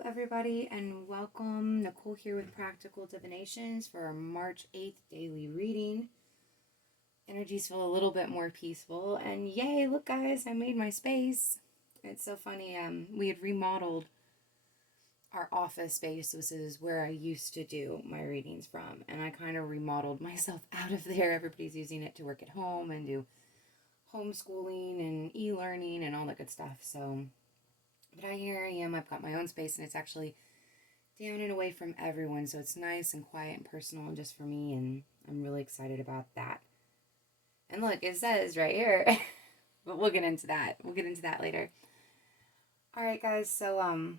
Hello, everybody, and welcome. Nicole here with Practical Divinations for our March 8th daily reading. Energies feel a little bit more peaceful, and yay, look, guys, I made my space. It's so funny. We had remodeled our office space. This is where I used to do my readings from, and I kind of remodeled myself out of there. Everybody's using it to work at home and do homeschooling and e-learning and all that good stuff. So, but here I am. I've got my own space, and it's actually down and away from everyone, so it's nice and quiet and personal and just for me, and I'm really excited about that. And look, it says right here, but we'll get into that. We'll get into that later. All right, guys. So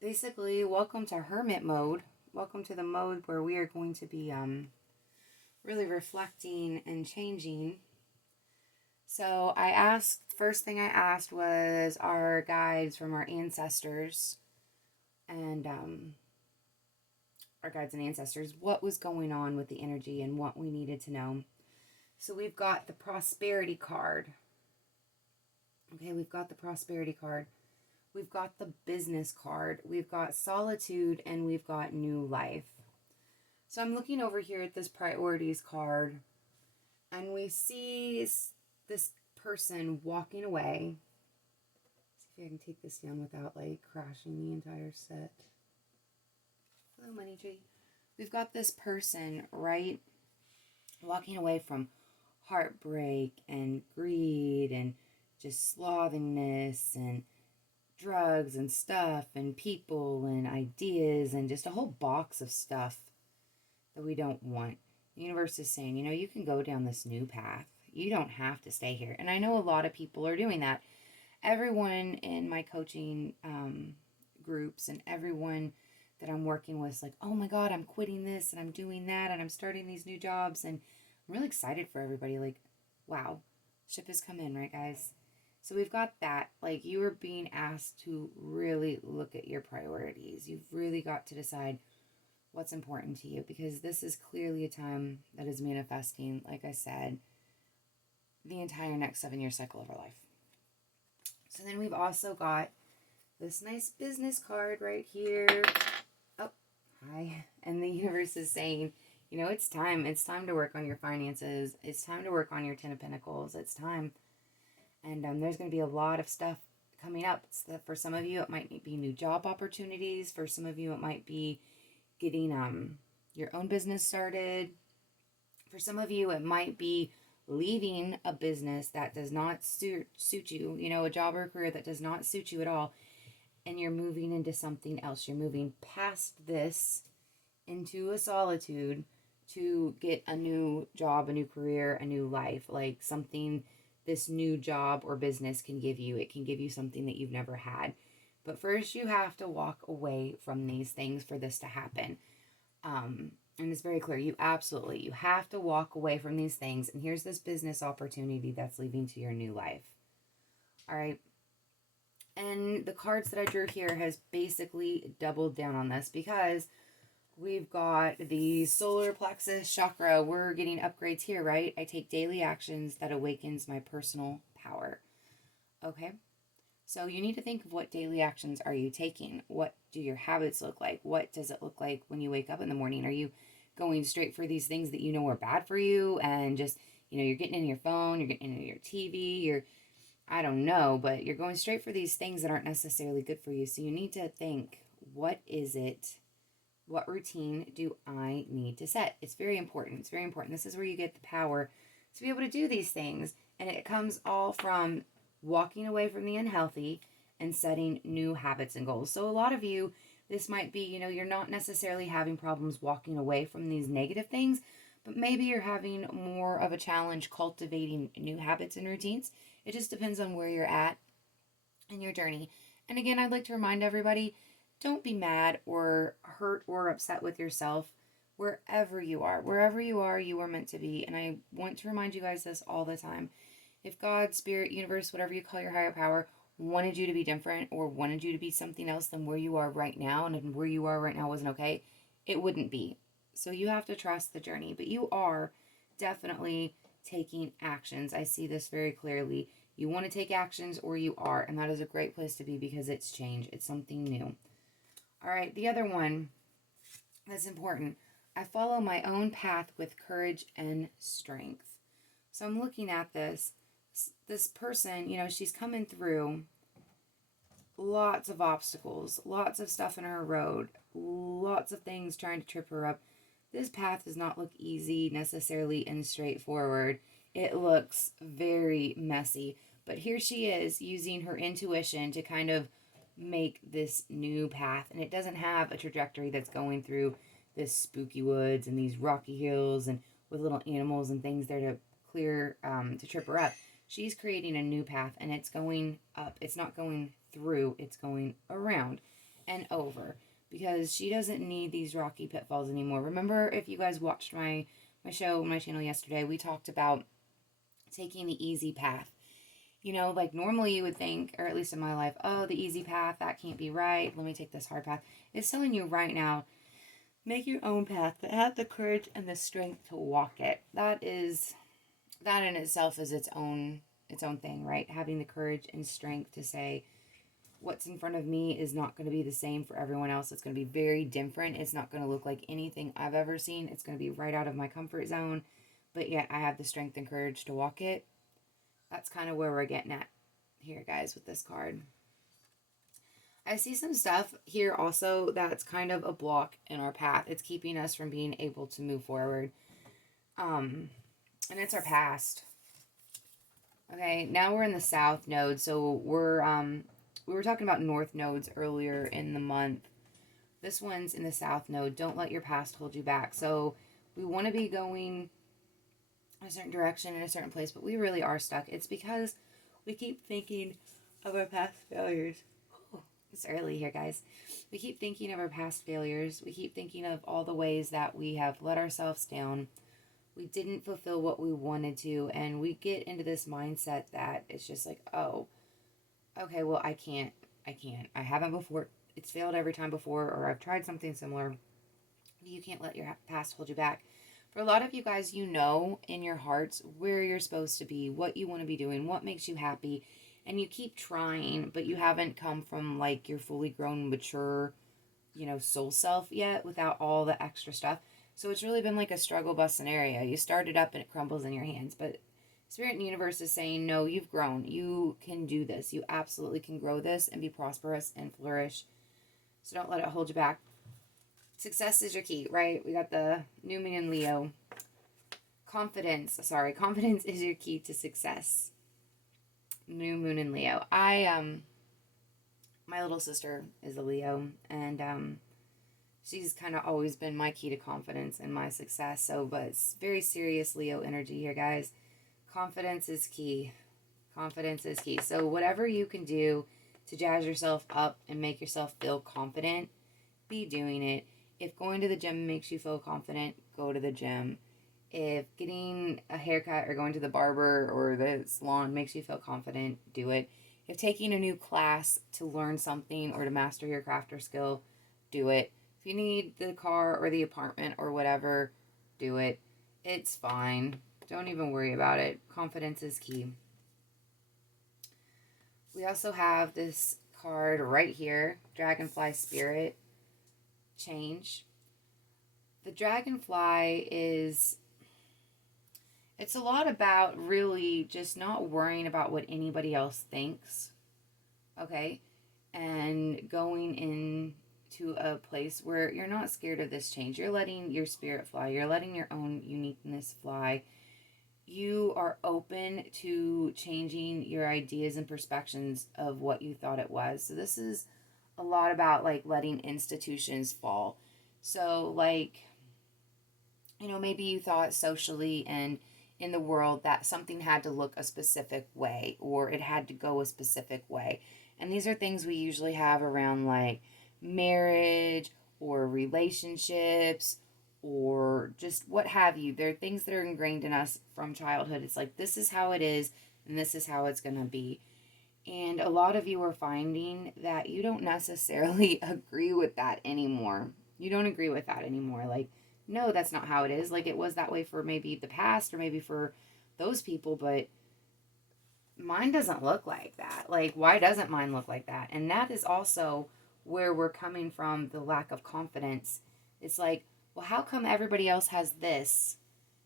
basically, welcome to Hermit mode. Welcome to the mode where we are going to be really reflecting and changing. So first thing I asked was our guides from our ancestors and our guides and ancestors, what was going on with the energy and what we needed to know. So we've got the prosperity card. Okay, we've got the prosperity card. We've got the business card. We've got solitude, and we've got new life. So I'm looking over here at this priorities card, and we see this person walking away. Let's see if I can take this down without like crashing the entire set. Hello, Money Tree. We've got this person, right, walking away from heartbreak and greed and just slothingness and drugs and stuff and people and ideas and just a whole box of stuff that we don't want. The universe is saying, you can go down this new path. You don't have to stay here. And I know a lot of people are doing that. Everyone in my coaching groups and everyone that I'm working with is like, oh my God, I'm quitting this and I'm doing that and I'm starting these new jobs. And I'm really excited for everybody. Like, wow, ship has come in, right, guys? So we've got that. Like, you are being asked to really look at your priorities. You've really got to decide what's important to you, because this is clearly a time that is manifesting, like I said, the entire next 7-year cycle of our life. So then we've also got this nice business card right here. Oh, hi. And the universe is saying, it's time. It's time to work on your finances. It's time to work on your 10 of Pentacles. It's time. And there's going to be a lot of stuff coming up. So for some of you, it might be new job opportunities. For some of you, it might be getting your own business started. For some of you, it might be leaving a business that does not suit you, a job or a career that does not suit you at all, and you're moving into something else. You're moving past this into a solitude to get a new job, a new career, a new life, like something this new job or business can give you. It can give you something that you've never had. But first, you have to walk away from these things for this to happen. And it's very clear. You have to walk away from these things. And here's this business opportunity that's leading to your new life. All right. And the cards that I drew here has basically doubled down on this, because we've got the solar plexus chakra. We're getting upgrades here, right? I take daily actions that awakens my personal power. Okay. So you need to think of what daily actions are you taking? What do your habits look like? What does it look like when you wake up in the morning? Are you going straight for these things that you know are bad for you and just, you're getting in your phone, you're getting into your TV, I don't know, but you're going straight for these things that aren't necessarily good for you. So you need to think, what is it? What routine do I need to set? It's very important. It's very important. This is where you get the power to be able to do these things. And it comes all from walking away from the unhealthy and setting new habits and goals. So a lot of you, this might be, you're not necessarily having problems walking away from these negative things, but maybe you're having more of a challenge cultivating new habits and routines. It just depends on where you're at in your journey. And again, I'd like to remind everybody, don't be mad or hurt or upset with yourself wherever you are. Wherever you are meant to be. And I want to remind you guys this all the time. If God, Spirit, Universe, whatever you call your higher power, wanted you to be different or wanted you to be something else than where you are right now, and if where you are right now wasn't okay, it wouldn't be. So you have to trust the journey. But you are definitely taking actions. I see this very clearly. You want to take actions or you are. And that is a great place to be because it's change. It's something new. All right, the other one that's important. I follow my own path with courage and strength. So I'm looking at this person, she's coming through lots of obstacles, lots of stuff in her road, lots of things trying to trip her up. This path does not look easy necessarily and straightforward. It looks very messy. But here she is using her intuition to kind of make this new path. And it doesn't have a trajectory that's going through this spooky woods and these rocky hills and with little animals and things there to clear, to trip her up. She's creating a new path and it's going up. It's not going through, it's going around and over because she doesn't need these rocky pitfalls anymore. Remember, if you guys watched my channel yesterday, we talked about taking the easy path. Like normally you would think, or at least in my life, oh, the easy path, that can't be right. Let me take this hard path. It's telling you right now, make your own path, but have the courage and the strength to walk it. That in itself is its own thing, right? Having the courage and strength to say, what's in front of me is not going to be the same for everyone else. It's going to be very different. It's not going to look like anything I've ever seen. It's going to be right out of my comfort zone. But yet I have the strength and courage to walk it. That's kind of where we're getting at here, guys, with this card. I see some stuff here also that's kind of a block in our path. It's keeping us from being able to move forward. And it's our past. Okay, now we're in the South node. So we were talking about North nodes earlier in the month. This one's in the South node. Don't let your past hold you back. So we want to be going a certain direction in a certain place, but we really are stuck. It's because we keep thinking of our past failures. It's early here, guys. We keep thinking of our past failures. We keep thinking of all the ways that we have let ourselves down. We didn't fulfill what we wanted to, and we get into this mindset that it's just like, oh, okay, well, I can't. I haven't before. It's failed every time before, or I've tried something similar. You can't let your past hold you back. For a lot of you guys, in your hearts where you're supposed to be, what you want to be doing, what makes you happy, and you keep trying, but you haven't come from like your fully grown, mature, soul self yet without all the extra stuff. So it's really been like a struggle bus scenario. You start it up and it crumbles in your hands, but Spirit and Universe is saying, no, you've grown. You can do this. You absolutely can grow this and be prosperous and flourish. So don't let it hold you back. Success is your key, right? We got the new moon in Leo. Confidence is your key to success. New moon in Leo. My little sister is a Leo, and she's kind of always been my key to confidence and my success. But it's very serious Leo energy here, guys. Confidence is key. Confidence is key. So whatever you can do to jazz yourself up and make yourself feel confident, be doing it. If going to the gym makes you feel confident, go to the gym. If getting a haircut or going to the barber or the salon makes you feel confident, do it. If taking a new class to learn something or to master your craft or skill, do it. If you need the car or the apartment or whatever, do it. It's fine. Don't even worry about it. Confidence is key. We also have this card right here, Dragonfly Spirit. Change. The dragonfly it's a lot about really just not worrying about what anybody else thinks, okay, and going into a place where you're not scared of this change. You're letting your spirit fly. You're letting your own uniqueness fly. You are open to changing your ideas and perceptions of what you thought it was. So this is a lot about like letting institutions fall. So like, maybe you thought socially and in the world that something had to look a specific way or it had to go a specific way. And these are things we usually have around like marriage or relationships or just what have you. They're things that are ingrained in us from childhood. It's like, this is how it is and this is how it's going to be. And a lot of you are finding that you don't necessarily agree with that anymore. You don't agree with that anymore. Like, no, that's not how it is. Like, it was that way for maybe the past or maybe for those people, but mine doesn't look like that. Like, why doesn't mine look like that? And that is also where we're coming from, the lack of confidence. It's like, well, how come everybody else has this?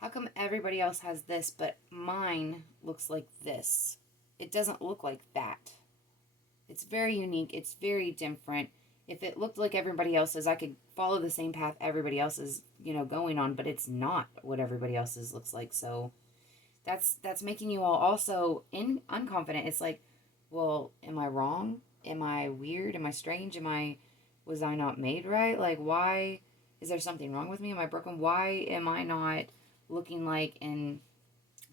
How come everybody else has this, but mine looks like this? It doesn't look like that. It's very unique. It's very different. If it looked like everybody else's, I could follow the same path everybody else is, going on, but it's not what everybody else's looks like. So that's making you all also unconfident. It's like, well, am I wrong? Am I weird? Am I strange? Was I not made right? Like, why is there something wrong with me? Am I broken? Why am I not looking like and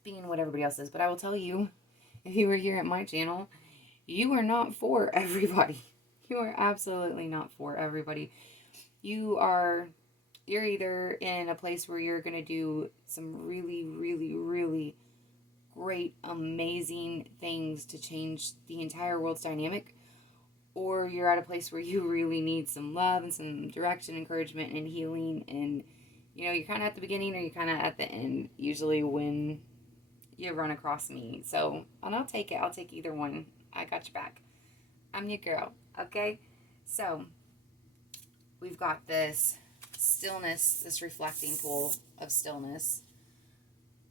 being what everybody else is? But I will tell you, if you were here at my channel, you are not for everybody. You are absolutely not for everybody. You're either in a place where you're going to do some really, really, really great, amazing things to change the entire world's dynamic, or you're at a place where you really need some love and some direction, encouragement, and healing, and you're kind of at the beginning or you're kind of at the end, usually when you run across me. So, and I'll take it. I'll take either one. I got your back. I'm your girl, okay? So, we've got this stillness, this reflecting pool of stillness.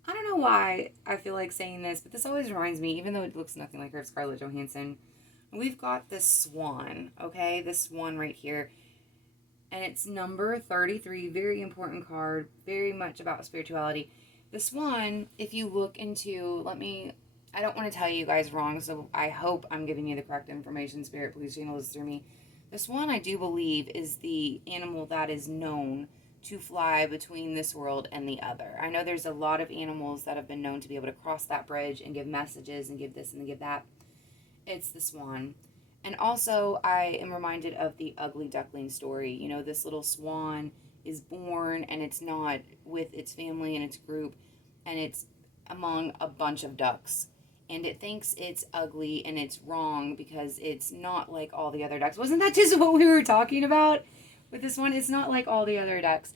I don't know why I feel like saying this, but this always reminds me, even though it looks nothing like her, of Scarlett Johansson. We've got this swan, okay? This swan right here. And it's number 33, very important card, very much about spirituality. The swan, if you look into, I don't want to tell you guys wrong, so I hope I'm giving you the correct information. Spirit, please channel this through me. The swan, I do believe, is the animal that is known to fly between this world and the other. I know there's a lot of animals that have been known to be able to cross that bridge and give messages and give this and give that. It's the swan. And also, I am reminded of the ugly duckling story. This little swan is born, and it's not with its family and its group, and it's among a bunch of ducks. And it thinks it's ugly and it's wrong because it's not like all the other ducks. Wasn't that just what we were talking about with this one? It's not like all the other ducks.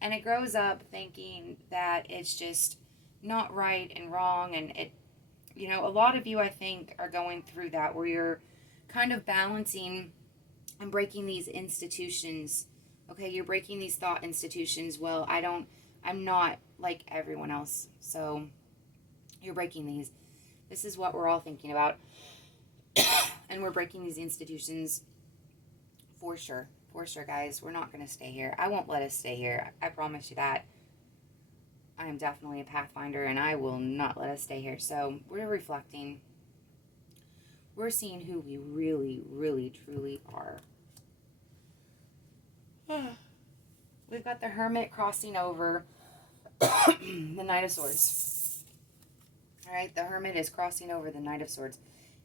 And it grows up thinking that it's just not right and wrong. And a lot of you, I think, are going through that where you're kind of balancing and breaking these institutions. Okay, you're breaking these thought institutions. Well, I'm not like everyone else. So you're breaking these. This is what we're all thinking about. And we're breaking these institutions for sure. For sure, guys. We're not going to stay here. I won't let us stay here. I promise you that. I am definitely a pathfinder, and I will not let us stay here. So we're reflecting. We're seeing who we really, really, truly are. We've got the Hermit crossing over the Knight of Swords. All right, the Hermit is crossing over the Knight of Swords.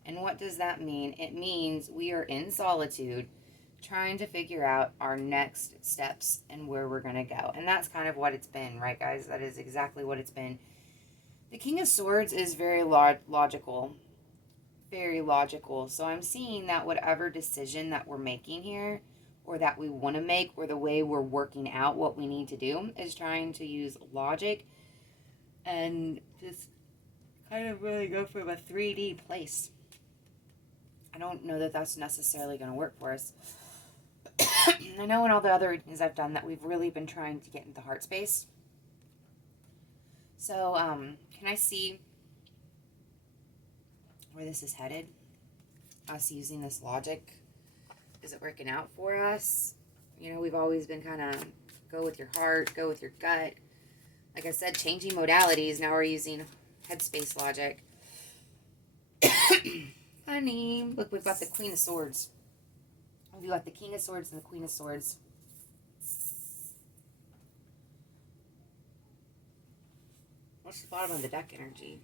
And what does that mean? It means we are in solitude, trying to figure out our next steps and where we're going to go. And that's kind of what it's been, right, guys? That is exactly what it's been. The King of Swords is very logical. Very logical. So I'm seeing that whatever decision that we're making here, or that we want to make, or the way we're working out what we need to do, is trying to use logic and just kind of really go from a 3D place. I don't know that that's necessarily going to work for us. I know in all the other readings I've done that we've really been trying to get into heart space. So, can I see where this is headed? Us using this logic. Is it working out for us? We've always been kind of go with your heart, go with your gut. Like I said, changing modalities. Now we're using Headspace logic. Honey, look, we've got the Queen of Swords. We've got the King of Swords and the Queen of Swords. What's the bottom of the deck energy?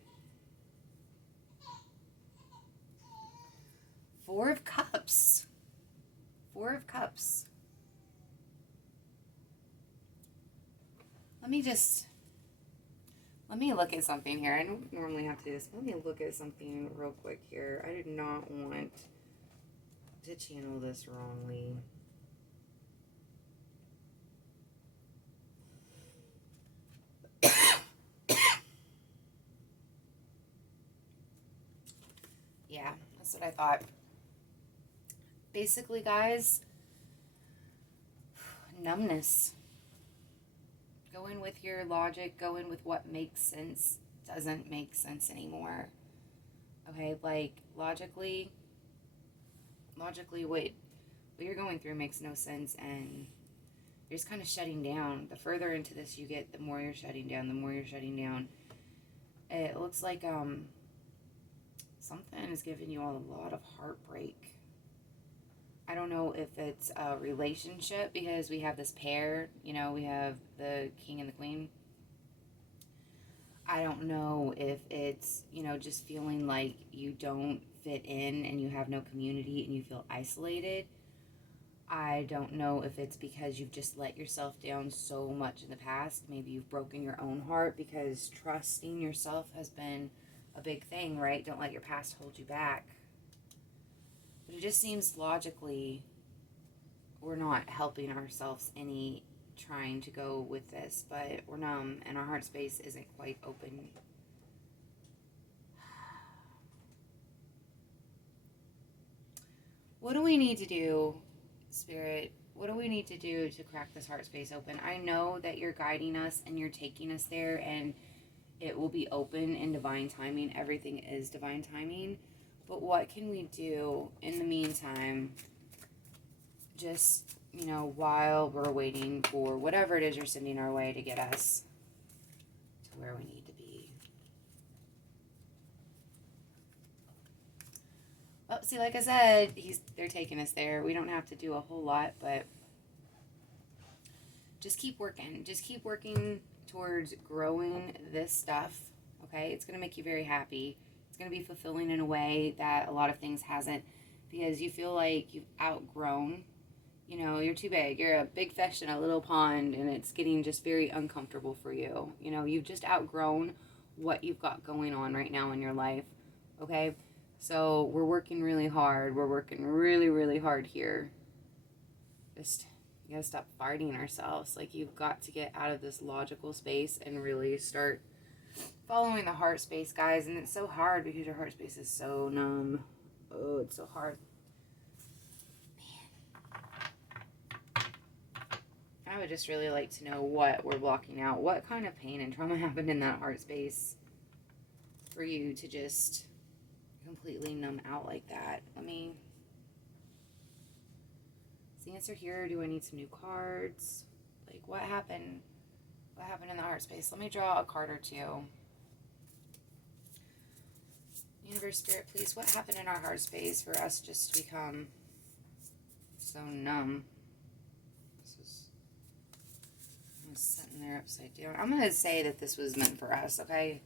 Four of Cups. Four of Cups. Let me look at something here. I don't normally have to do this. Let me look at something real quick here. I did not want to channel this wrongly. Yeah, that's what I thought. Basically, guys, numbness. Go in with your logic, go in with what makes sense, doesn't make sense anymore. Okay, like logically what you're going through makes no sense, and you're just kind of shutting down. The further into this you get, the more you're shutting down, the more you're shutting down. It looks like something is giving you all a lot of heartbreak. I don't know if it's a relationship because we have this pair, we have the king and the queen. I don't know if it's, just feeling like you don't fit in and you have no community and you feel isolated. I don't know if it's because you've just let yourself down so much in the past. Maybe you've broken your own heart because trusting yourself has been a big thing, right? Don't let your past hold you back. But it just seems logically we're not helping ourselves any trying to go with this, but we're numb and our heart space isn't quite open. What do we need to do, Spirit? What do we need to do to crack this heart space open? I know that you're guiding us and you're taking us there, and it will be open in divine timing. Everything is divine timing. But what can we do in the meantime, just, while we're waiting for whatever it is you're sending our way to get us to where we need to be? Oh, see, like I said, they're taking us there. We don't have to do a whole lot, but just keep working. Just keep working towards growing this stuff, okay? It's going to make you very happy. It's going to be fulfilling in a way that a lot of things hasn't, because you feel like you've outgrown. You're too big. You're a big fish in a little pond, and it's getting just very uncomfortable for you. You've just outgrown what you've got going on right now in your life, okay? So we're working really hard. We're working really, really hard here. Just, you gotta stop fighting ourselves. Like, you've got to get out of this logical space and really start following the heart space, guys. And it's so hard because your heart space is so numb. Oh, it's so hard. I would just really like to know what we're blocking out. What kind of pain and trauma happened in that heart space for you to just completely numb out like that? Let me... Is the answer here? Do I need some new cards? Like, what happened? What happened in the heart space? Let me draw a card or two. Universe, Spirit, please, what happened in our heart space for us just to become so numb? I'm sitting there upside down. I'm going to say that this was meant for us, okay?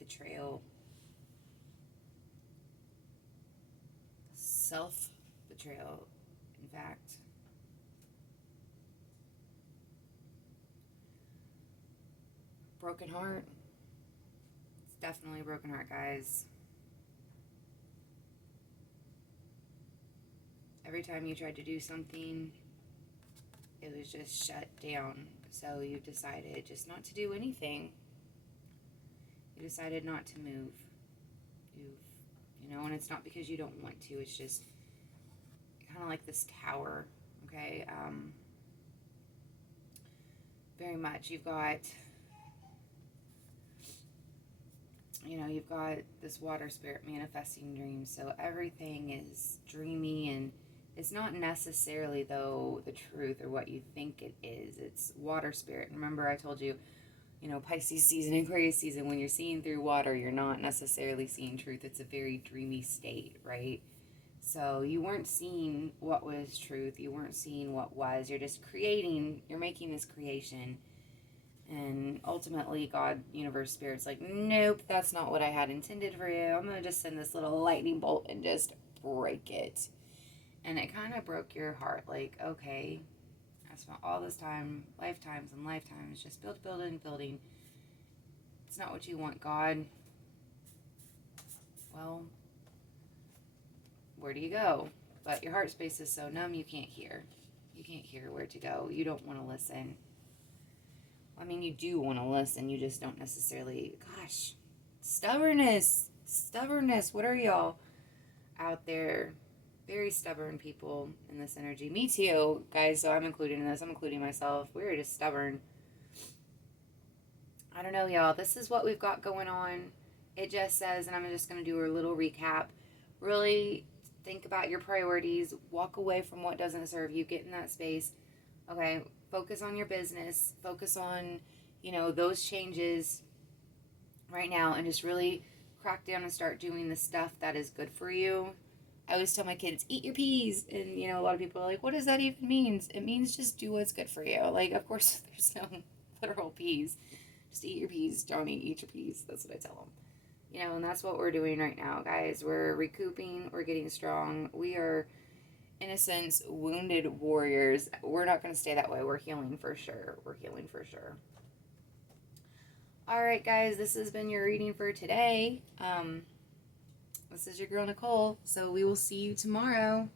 Betrayal. Self-betrayal, in fact. Broken heart. It's definitely a broken heart, guys. Every time you tried to do something, it was just shut down. So you decided just not to do anything. You decided not to move. And it's not because you don't want to. It's just kind of like this tower, okay? Very much. You've got this water spirit manifesting dreams. So everything is dreamy, and it's not necessarily, though, the truth or what you think it is. It's water spirit. Remember, I told you, Pisces season and Aquarius season, when you're seeing through water, you're not necessarily seeing truth. It's a very dreamy state, right? So you weren't seeing what was truth. You weren't seeing what was. You're just you're making this creation. And ultimately, God, universe, spirit's like, nope, that's not what I had intended for you. I'm going to just send this little lightning bolt and just break it. And it kind of broke your heart. Like, okay, I spent all this time, lifetimes and lifetimes, just building. It's not what you want, God. Well, where do you go? But your heart space is so numb you can't hear. You can't hear where to go. You don't want to listen. I mean, you do want to listen. You just don't necessarily... Gosh. Stubbornness. Stubbornness. What are y'all out there? Very stubborn people in this energy. Me too, guys. So I'm included in this. I'm including myself. We're just stubborn. I don't know, y'all. This is what we've got going on. It just says, and I'm just going to do a little recap. Really think about your priorities. Walk away from what doesn't serve you. Get in that space. Okay, focus on your business. Focus on, those changes right now, and just really crack down and start doing the stuff that is good for you. I always tell my kids, eat your peas. And, a lot of people are like, what does that even mean? It means just do what's good for you. Like, of course, there's no literal peas. Just eat your peas, Johnny. Eat your peas. That's what I tell them. And that's what we're doing right now, guys. We're recouping. We're getting strong. We are, in a sense, wounded warriors. We're not going to stay that way. We're healing for sure. We're healing for sure. All right, guys. This has been your reading for today. This is your girl, Nicole. So we will see you tomorrow.